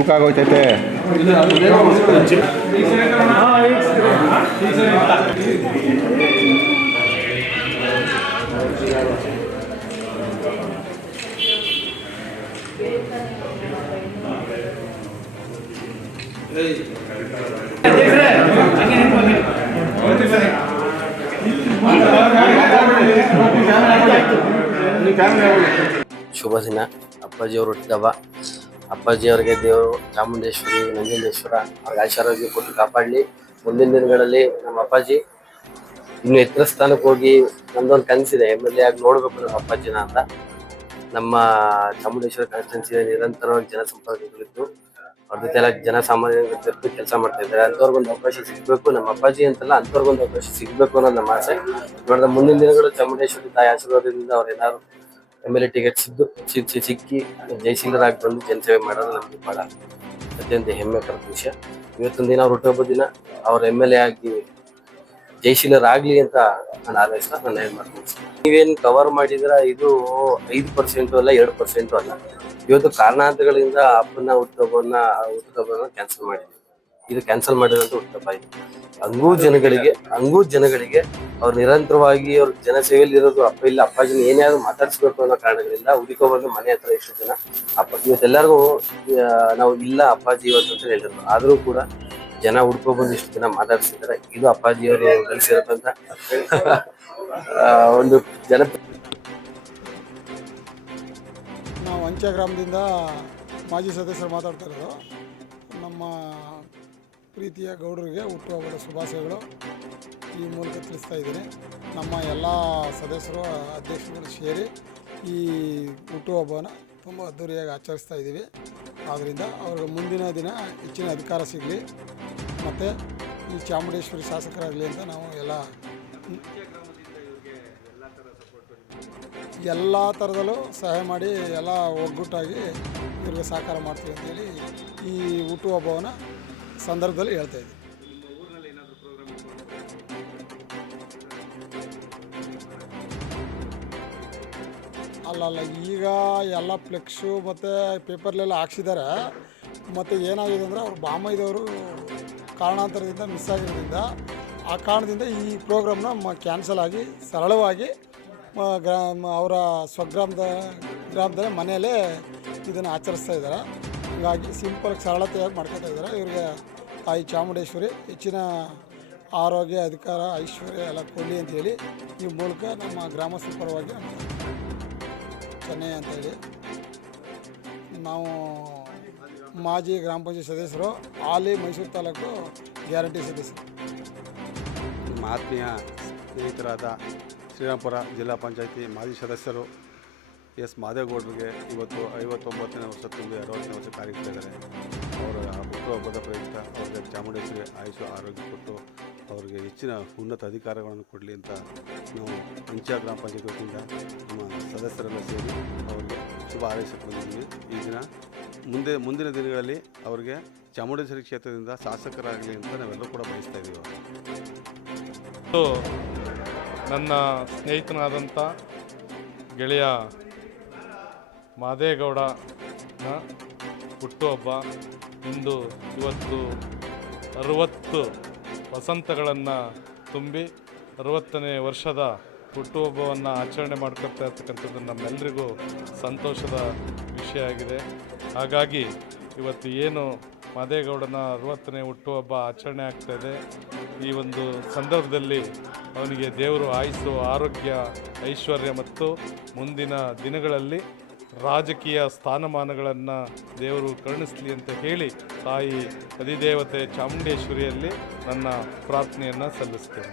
ತೂಕ ಆಗೋಯ್ತೈತೆ. ಶುಭ ದಿನ. ಅಪ್ಪಾಜಿಯವರು ಹುಟ್ಟಿದಬ್ಬ. ಅಪ್ಪಾಜಿಯವರಿಗೆ ದೇವರು ಚಾಮುಂಡೇಶ್ವರಿ, ನಂಜುಂಡೇಶ್ವರ ಅವ್ರಿಗೆ ಆಶೀರ್ವಾದ ಕೊಟ್ಟು ಕಾಪಾಡಲಿ. ಮುಂದಿನ ದಿನಗಳಲ್ಲಿ ನಮ್ಮ ಅಪ್ಪಾಜಿ ಇನ್ನು ಎತ್ತರ ಸ್ಥಾನಕ್ಕೆ ಹೋಗಿ, ನಮ್ದೊಂದು ಕನಸಿದೆ, MLA ಆಗಿ ನೋಡ್ಬೇಕು ನಮ್ಮ ಅಪ್ಪಾಜಿನ ಅಂತ. ನಮ್ಮ ಚಾಮುಂಡೇಶ್ವರಿ ಕಾನ್ಸ್ಟಿಟ್ಯೂನ್ಸಿ ನಿರಂತರವಾಗಿ ಜನಸಂಪರ್ಕಗಳಿದ್ದು ಅವ್ರ ಜೊತೆ ಎಲ್ಲ ಜನಸಾಮಾನ್ಯರ ಜೊತೆ ಕೆಲಸ ಮಾಡ್ತಾ ಇದ್ದಾರೆ. ಅಂಥವ್ರಿಗೊಂದು ಅವಕಾಶ ಸಿಗಬೇಕು, ನಮ್ಮ ಅಪ್ಪಾಜಿ ಅಂತಲ್ಲ, ಅಂಥವ್ರಿಗೊಂದು ಅವಕಾಶ ಸಿಗಬೇಕು ಅನ್ನೋದು ನಮ್ಮ ಆಸೆ. ನೋಡಿದ ಮುಂದಿನ ದಿನಗಳು ಚಾಮುಂಡೇಶ್ವರಿ ತಾಯಿ ಆಶೀರ್ವಾದದಿಂದ ಅವ್ರೇನಾದ್ರು MLA ಟಿಕೆಟ್ ಸಿಕ್ಕಿ ಜಯಶೀಲರಾಗಿ ಬಂದು ಜನಸೇವೆ ಮಾಡೋದು ನಮಗೆ ಬಹಳ ಅತ್ಯಂತ ಹೆಮ್ಮೆಕರ ವಿಷಯ. ಇವತ್ತೊಂದು ದಿನ ಅವ್ರ ಹುಟ್ಟುಹಬ್ಬದ ದಿನ ಅವ್ರ MLA ಆಗಿ ಜಯಶೀಲರಾಗ್ಲಿ ಅಂತ ನಾನು ಆರೈಸ್ತಾ ನಾನು ಏನು ಮಾಡ್ತೀನಿ. ನೀವೇನು ಕವರ್ ಮಾಡಿದ್ರ ಇದು 5% ಅಲ್ಲ, 2% ಅಲ್ಲ. ಇವತ್ತು ಕಾರಣಾಂತರಗಳಿಂದ ಅಪ್ಪನ ಹುಟ್ಟುಹಬ್ಬವನ್ನ ಕ್ಯಾನ್ಸಲ್ ಮಾಡಿದ್ವಿ. ಇದು ಕ್ಯಾನ್ಸಲ್ ಮಾಡಿದಂತ ಹುಟ್ಟುಹಬ್ಬ ಇದು. ಹಂಗೂ ಜನಗಳಿಗೆ ಅವ್ರು ನಿರಂತರವಾಗಿ ಅವ್ರ ಜನಸೇವೆಯಲ್ಲಿ ಇರೋದು, ಅಪ್ಪ ಇಲ್ಲ ಅಪ್ಪಾಜಿನ ಏನಾದ್ರು ಮಾತಾಡಿಸ್ಬೇಕು ಅನ್ನೋ ಕಾರಣಗಳಿಂದ ಹುಡುಕೊಂಡ್ಬಂದು ಮನೆ ಹತ್ರ ಎಷ್ಟು ಜನ ಇವತ್ತೆಲ್ಲರಿಗೂ ನಾವು ಇಲ್ಲ ಅಪ್ಪಾಜಿ ಇವತ್ತು ಅಂತ ಹೇಳಿದ್ರು. ಆದ್ರೂ ಕೂಡ ಜನ ಹುಡ್ಕೊಬಂದು ಇಷ್ಟು ಜನ ಮಾತಾಡ್ಸಿದ್ದಾರೆ. ಇದು ಅಪ್ಪಾಜಿಯವರು ಗಳಿಸಿರತ್ತಂತ ಒಂದು ಜನ. ನಾವು ಅಂಚೆ ಗ್ರಾಮದಿಂದ ಮಾಜಿ ಸದಸ್ಯರು ಮಾತಾಡ್ತಾ ಇರೋದು. ನಮ್ಮ ಪ್ರೀತಿಯ ಗೌಡರಿಗೆ ಹುಟ್ಟುಹಬ್ಬದ ಶುಭಾಶಯಗಳು ಈ ಮೂಲಕ ತಿಳಿಸ್ತಾ ಇದ್ದೀನಿ. ನಮ್ಮ ಎಲ್ಲ ಸದಸ್ಯರು, ಅಧ್ಯಕ್ಷರುಗಳು ಸೇರಿ ಈ ಹುಟ್ಟುಹಬ್ಬವನ್ನು ತುಂಬ ಅದ್ದೂರಿಯಾಗಿ ಆಚರಿಸ್ತಾ ಇದ್ದೀವಿ. ಆದ್ದರಿಂದ ಅವ್ರಿಗೆ ಮುಂದಿನ ದಿನ ಹೆಚ್ಚಿನ ಅಧಿಕಾರ ಸಿಗಲಿ ಮತ್ತು ಈ ಚಾಮುಂಡೇಶ್ವರಿ ಶಾಸಕರಾಗಲಿ ಅಂತ ನಾವು ಎಲ್ಲ ಥರದಲ್ಲೂ ಸಹಾಯ ಮಾಡಿ ಎಲ್ಲ ಒಗ್ಗಟ್ಟಾಗಿ ಇವ್ರಿಗೆ ಸಹಕಾರ ಮಾಡ್ತೀವಿ ಅಂತೇಳಿ ಈ ಹುಟ್ಟುಹಬ್ಬವನ್ನು ಸಂದರ್ಭದಲ್ಲಿ ಹೇಳ್ತಾ ಇದ್ದೀವಿ. ಅಲ್ಲಲ್ಲ, ಈಗ ಎಲ್ಲ ಫ್ಲೆಕ್ಸು ಮತ್ತು ಪೇಪರ್ಲೆಲ್ಲ ಹಾಕ್ಸಿದ್ದಾರೆ. ಮತ್ತು ಏನಾಗಿದೆ ಅಂದರೆ ಅವ್ರು ಬಾಮೈದವರು ಕಾರಣಾಂತರದಿಂದ ಮಿಸ್ ಆಗಿರೋದ್ರಿಂದ, ಆ ಕಾರಣದಿಂದ ಈ ಪ್ರೋಗ್ರಾಮ್ನ ಕ್ಯಾನ್ಸಲ್ ಆಗಿ ಸರಳವಾಗಿ ಅವರ ಗ್ರಾಮದಲ್ಲಿ ಮನೆಯಲ್ಲೇ ಇದನ್ನು ಆಚರಿಸ್ತಾ ಇದ್ದಾರೆ. ಹೀಗಾಗಿ ಸಿಂಪಲ್ಗೆ ಸರಳತೆಯಾಗಿ ಮಾಡ್ಕೊತಾ ಇದ್ದಾರೆ. ಇವರಿಗೆ ತಾಯಿ ಚಾಮುಂಡೇಶ್ವರಿ ಹೆಚ್ಚಿನ ಆರೋಗ್ಯ, ಅಧಿಕಾರ, ಐಶ್ವರ್ಯ ಎಲ್ಲ ಕೊಡಲಿ ಅಂತೇಳಿ ಈ ಮೂಲಕ ನಮ್ಮ ಗ್ರಾಮಸ್ಥರ ಪರವಾಗಿ ಚೆನ್ನೈ ಅಂತೇಳಿ ನಾವು ಮಾಜಿ ಗ್ರಾಮ ಪಂಚಾಯತ್ ಸದಸ್ಯರು, ಹಾಲಿ ಮೈಸೂರು ತಾಲೂಕು ಗ್ಯಾರಂಟಿ ಸದಸ್ಯರು. ನಮ್ಮ ಆತ್ಮೀಯ ಸ್ನೇಹಿತರಾದ ಶ್ರೀರಾಮಪುರ ಜಿಲ್ಲಾ ಪಂಚಾಯತಿ ಮಾಜಿ ಸದಸ್ಯರು ಎಸ್ ಮಾದೇಗೌಡರಿಗೆ ಇವತ್ತು 59ನೇ ವರ್ಷ ತುಂಬಿ 60ನೇ ವರ್ಷ ಕಾರ್ಯಕ್ರಮ ಇದ್ದಾರೆ. ಅವರ ಹುಟ್ಟುಹಬ್ಬದ ಪ್ರಯುಕ್ತ ಅವ್ರಿಗೆ ಚಾಮುಂಡೇಶ್ವರಿ ಆಯುಷು ಆರೋಗ್ಯ ಕೊಟ್ಟು ಅವ್ರಿಗೆ ಹೆಚ್ಚಿನ ಉನ್ನತ ಅಧಿಕಾರಗಳನ್ನು ಕೊಡಲಿ ಅಂತ ನಾವು ಅಂಚೆ ಗ್ರಾಮ ಪಂಚಾಯತ್ ವತಿಯಿಂದ ನಮ್ಮ ಸದಸ್ಯರೆಲ್ಲ ಸೇರಿ ಅವ್ರಿಗೆ ಶುಭ ಹಾರೈಸಕ್ಕೆ ಬಂದಿದ್ದೀವಿ. ಈ ದಿನ ಮುಂದಿನ ದಿನಗಳಲ್ಲಿ ಅವ್ರಿಗೆ ಚಾಮುಂಡೇಶ್ವರಿ ಕ್ಷೇತ್ರದಿಂದ ಶಾಸಕರಾಗಲಿ ಅಂತ ನಾವೆಲ್ಲರೂ ಕೂಡ ಬಯಸ್ತಾ ಇದ್ದೀವಿ. ನನ್ನ ಸ್ನೇಹಿತನಾದಂಥ ಗೆಳೆಯ ಮಾದೇಗೌಡನ ಹುಟ್ಟುಹಬ್ಬ ಇವತ್ತು 60 ವಸಂತಗಳನ್ನು ತುಂಬಿ 60ನೇ ವರ್ಷದ ಹುಟ್ಟುಹಬ್ಬವನ್ನು ಆಚರಣೆ ಮಾಡ್ಕೊಳ್ತಾ ಇರ್ತಕ್ಕಂಥದ್ದು ನಮ್ಮೆಲ್ಲರಿಗೂ ಸಂತೋಷದ ವಿಷಯ ಆಗಿದೆ. ಹಾಗಾಗಿ ಇವತ್ತು ಏನು ಮಾದೇಗೌಡನ 60ನೇ ಹುಟ್ಟುಹಬ್ಬ ಆಚರಣೆ ಆಗ್ತಾಯಿದೆ, ಈ ಒಂದು ಸಂದರ್ಭದಲ್ಲಿ ಅವನಿಗೆ ದೇವರು ಆಯುಸ್ಸು, ಆರೋಗ್ಯ, ಐಶ್ವರ್ಯ ಮತ್ತು ಮುಂದಿನ ದಿನಗಳಲ್ಲಿ ರಾಜಕೀಯ ಸ್ಥಾನಮಾನಗಳನ್ನು ದೇವರು ಕರುಣಿಸಲಿ ಅಂತ ಹೇಳಿ ತಾಯಿ ಅಧಿದೇವತೆ ಚಾಮುಂಡೇಶ್ವರಿಯಲ್ಲಿ ನನ್ನ ಪ್ರಾರ್ಥನೆಯನ್ನು ಸಲ್ಲಿಸ್ತೇನೆ.